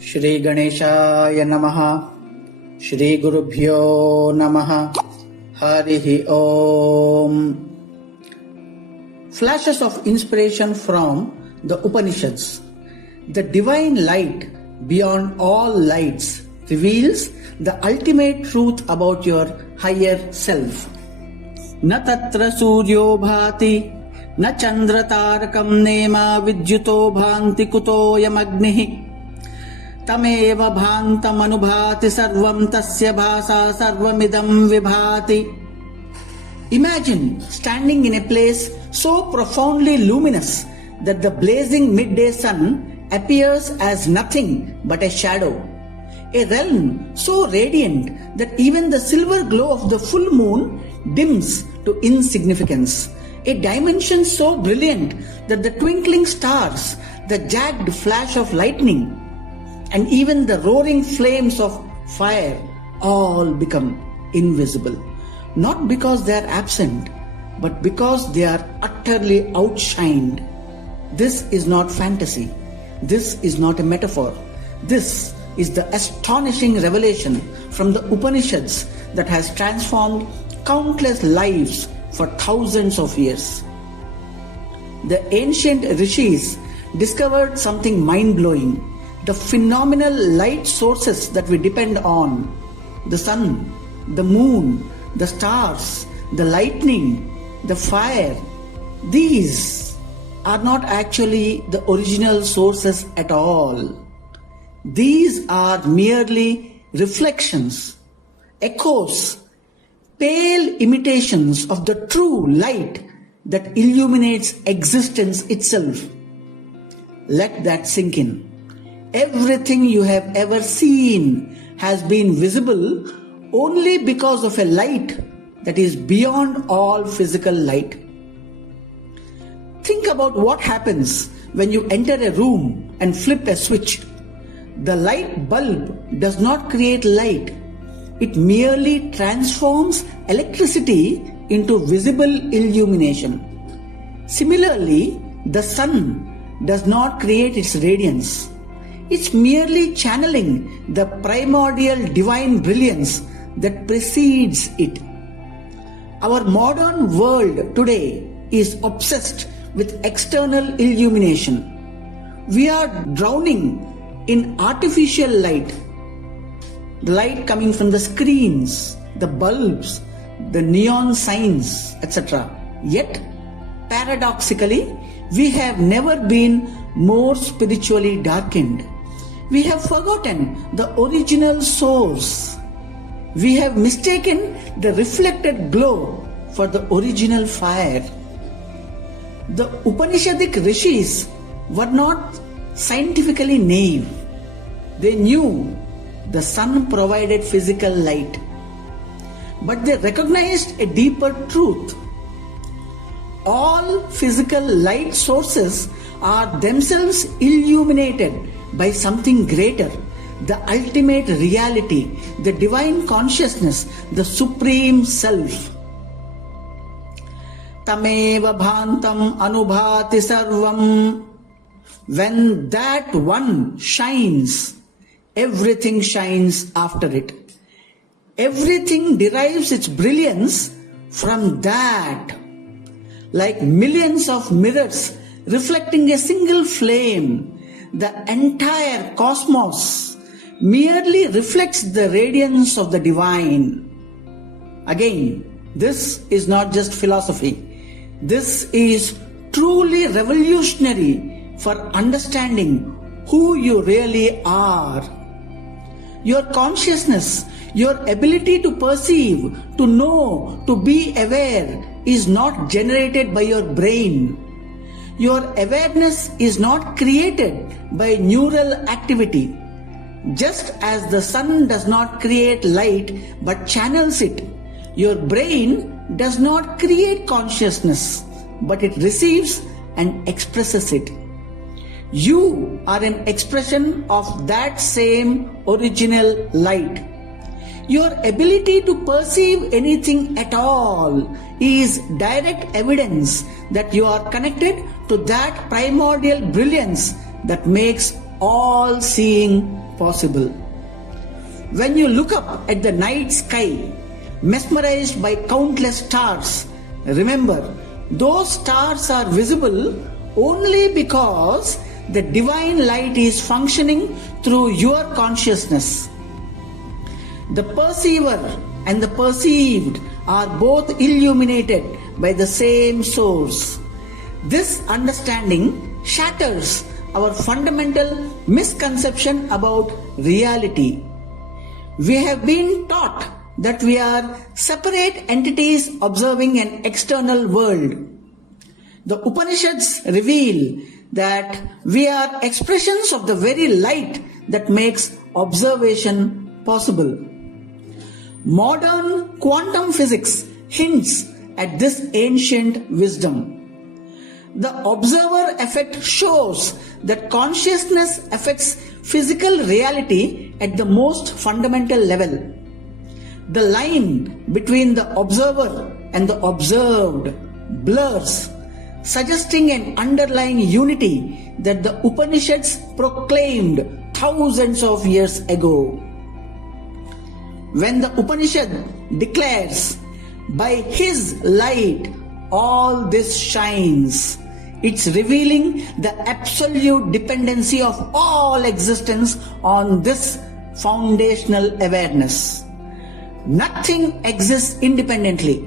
Shri Ganeshaya Namaha. Shri Gurubhyo Namaha. Harihi Om. Flashes of inspiration from the Upanishads. The divine light beyond all lights reveals the ultimate truth about your higher self. Na tatra suryo bhati, na chandra tarakam nema vidyuto bhanti kutoyam agnihi. Tameva bhantam anubhati sarvam tasya bhasa sarvamidam vibhati. Imagine standing in a place so profoundly luminous that the blazing midday sun appears as nothing but a shadow. A realm so radiant that even the silver glow of the full moon dims to insignificance. A dimension so brilliant that the twinkling stars, the jagged flash of lightning, and even the roaring flames of fire all become invisible. Not because they are absent, but because they are utterly outshined. This is not fantasy. This is not a metaphor. This is the astonishing revelation from the Upanishads that has transformed countless lives for thousands of years. The ancient rishis discovered something mind-blowing. The phenomenal light sources that we depend on, the sun, the moon, the stars, the lightning, the fire, these are not actually the original sources at all. These are merely reflections, echoes, pale imitations of the true light that illuminates existence itself. Let that sink in. Everything you have ever seen has been visible only because of a light that is beyond all physical light. Think about what happens when you enter a room and flip a switch. The light bulb does not create light. It merely transforms electricity into visible illumination. Similarly, the sun does not create its radiance. It's merely channeling the primordial divine brilliance that precedes it. Our modern world today is obsessed with external illumination. We are drowning in artificial light. The light coming from the screens, the bulbs, the neon signs, etc. Yet, paradoxically, we have never been more spiritually darkened. We have forgotten the original source. We have mistaken the reflected glow for the original fire. The Upanishadic rishis were not scientifically naive. They knew the sun provided physical light, but they recognized a deeper truth. All physical light sources are themselves illuminated by something greater, the ultimate reality, the divine consciousness, the supreme self. Tameva bhantam anubhati sarvam. When that one shines, everything shines after it. Everything derives its brilliance from that. Like millions of mirrors reflecting a single flame, the entire cosmos merely reflects the radiance of the divine. Again, this is not just philosophy. This is truly revolutionary for understanding who you really are. Your consciousness, your ability to perceive, to know, to be aware is not generated by your brain. Your awareness is not created by neural activity. Just as the sun does not create light but channels it, your brain does not create consciousness but it receives and expresses it. You are an expression of that same original light. Your ability to perceive anything at all is direct evidence that you are connected to that primordial brilliance that makes all-seeing possible. When you look up at the night sky, mesmerized by countless stars, remember, those stars are visible only because the divine light is functioning through your consciousness. The perceiver and the perceived are both illuminated by the same source. This understanding shatters our fundamental misconception about reality. We have been taught that we are separate entities observing an external world. The Upanishads reveal that we are expressions of the very light that makes observation possible. Modern quantum physics hints at this ancient wisdom. The observer effect shows that consciousness affects physical reality at the most fundamental level. The line between the observer and the observed blurs, suggesting an underlying unity that the Upanishads proclaimed thousands of years ago. When the Upanishad declares, "By His light all this shines," it's revealing the absolute dependency of all existence on this foundational awareness. Nothing exists independently.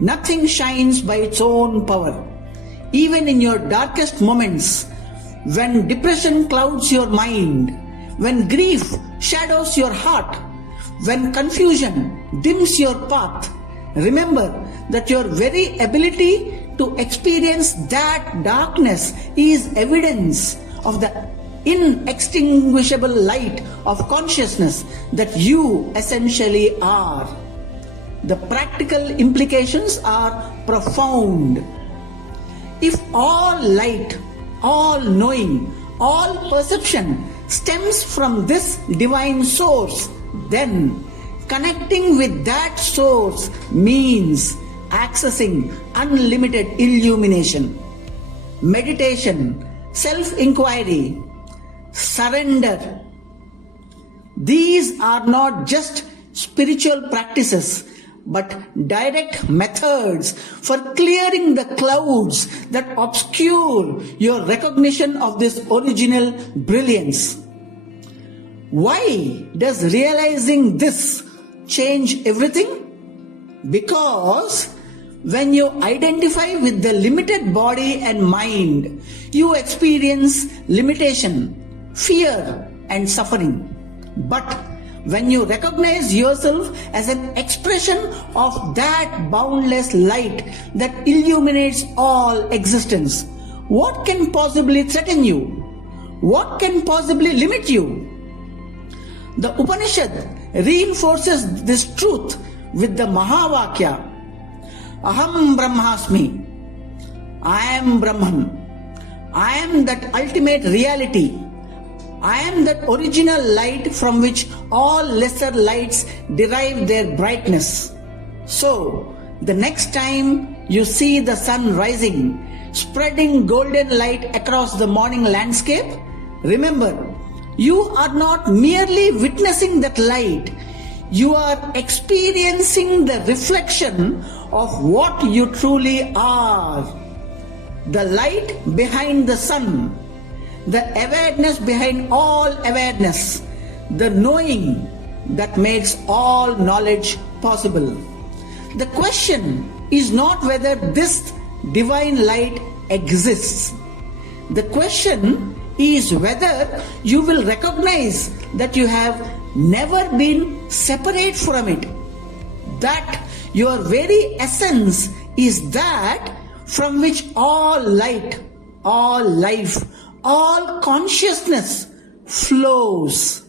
Nothing shines by its own power. Even in your darkest moments, when depression clouds your mind, when grief shadows your heart, when confusion dims your path, remember that your very ability to experience that darkness is evidence of the inextinguishable light of consciousness that you essentially are. The practical implications are profound. If all light, all knowing, all perception stems from this divine source, then connecting with that source means accessing unlimited illumination. Meditation, self-inquiry, surrender. These are not just spiritual practices, but direct methods for clearing the clouds that obscure your recognition of this original brilliance. Why does realizing this change everything? Because when you identify with the limited body and mind, you experience limitation, fear, and suffering. But when you recognize yourself as an expression of that boundless light that illuminates all existence, what can possibly threaten you? What can possibly limit you? The Upanishad reinforces this truth with the Mahavakya, Aham Brahmasmi, I am Brahman, I am that ultimate reality, I am that original light from which all lesser lights derive their brightness. So, the next time you see the sun rising, spreading golden light across the morning landscape, remember, you are not merely witnessing that light, you are experiencing the reflection of what you truly are. The light behind the sun, the awareness behind all awareness, the knowing that makes all knowledge possible. The question is not whether this divine light exists. The question is whether you will recognize that you have never been separate from it, that your very essence is that from which all light, all life, all consciousness flows.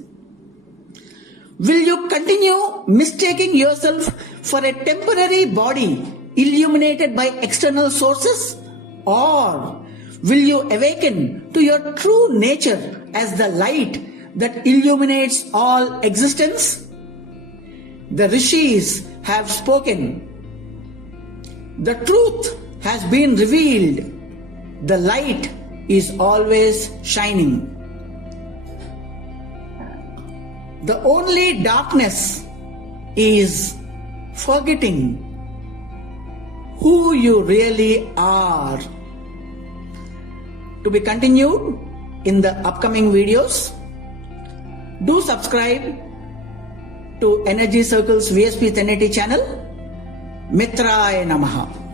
Will you continue mistaking yourself for a temporary body illuminated by external sources? Or will you awaken to your true nature as the light that illuminates all existence? The rishis have spoken. The truth has been revealed. The light is always shining. The only darkness is forgetting who you really are. To be continued in the upcoming videos. Do subscribe to Energy Circle's VSP 1080 channel. Mitraya Namaha.